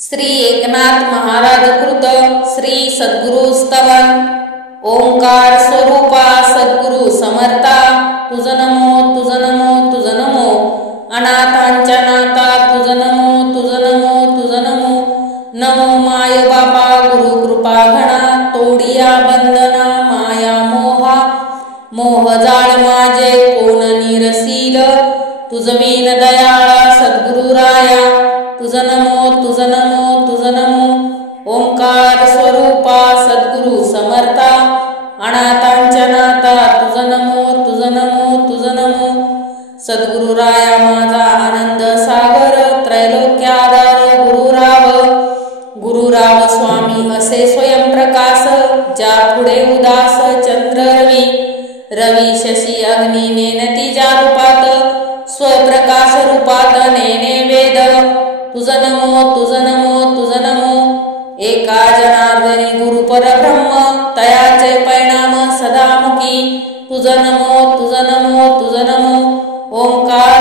श्री एकनाथ महाराज कृत श्री सद्गुरु स्तवन। ओंकार स्वरूपा सद्गुरु समर्था, तुझ नमो तुझ नमो तुझ नमो। अनाथांच्या नाथा तुझ नमो तुझ नमो तुझ नमो। नमो माय बापा गुरु कृपा घना, तोडिया बंधना माया मोहा। मोह जाळ माझे कोण निरसील, तुझ वीन दयाळा सद्गुरु राया। तुझ नमो तुझ नमो तुझ नमो। ओंकार स्वरूपा सद्गुरु समर्था, अनाथांच्या नाथा तुझ नमो तुझ नमो तुझ नमो। सद्गुरु राया माझा आनंद सागर, त्रैलोक्याधार गुरुराव। गुरुराव स्वामी असे स्वयंप्रकाश, ज्या पुढे उदास चंद्र रवी। रवी शशी अग्नी नेनती ज्या रूपात, स्वप्रकाश रूपात नेने वेद। तुझ नमो तुझ नमो तुझ नमो। एका जनार्दनी गुरु परब्रह्म, तयाचे परिणाम सदामुखी। तुझ नमो तुझ नमो तुझ नमो। ओंकार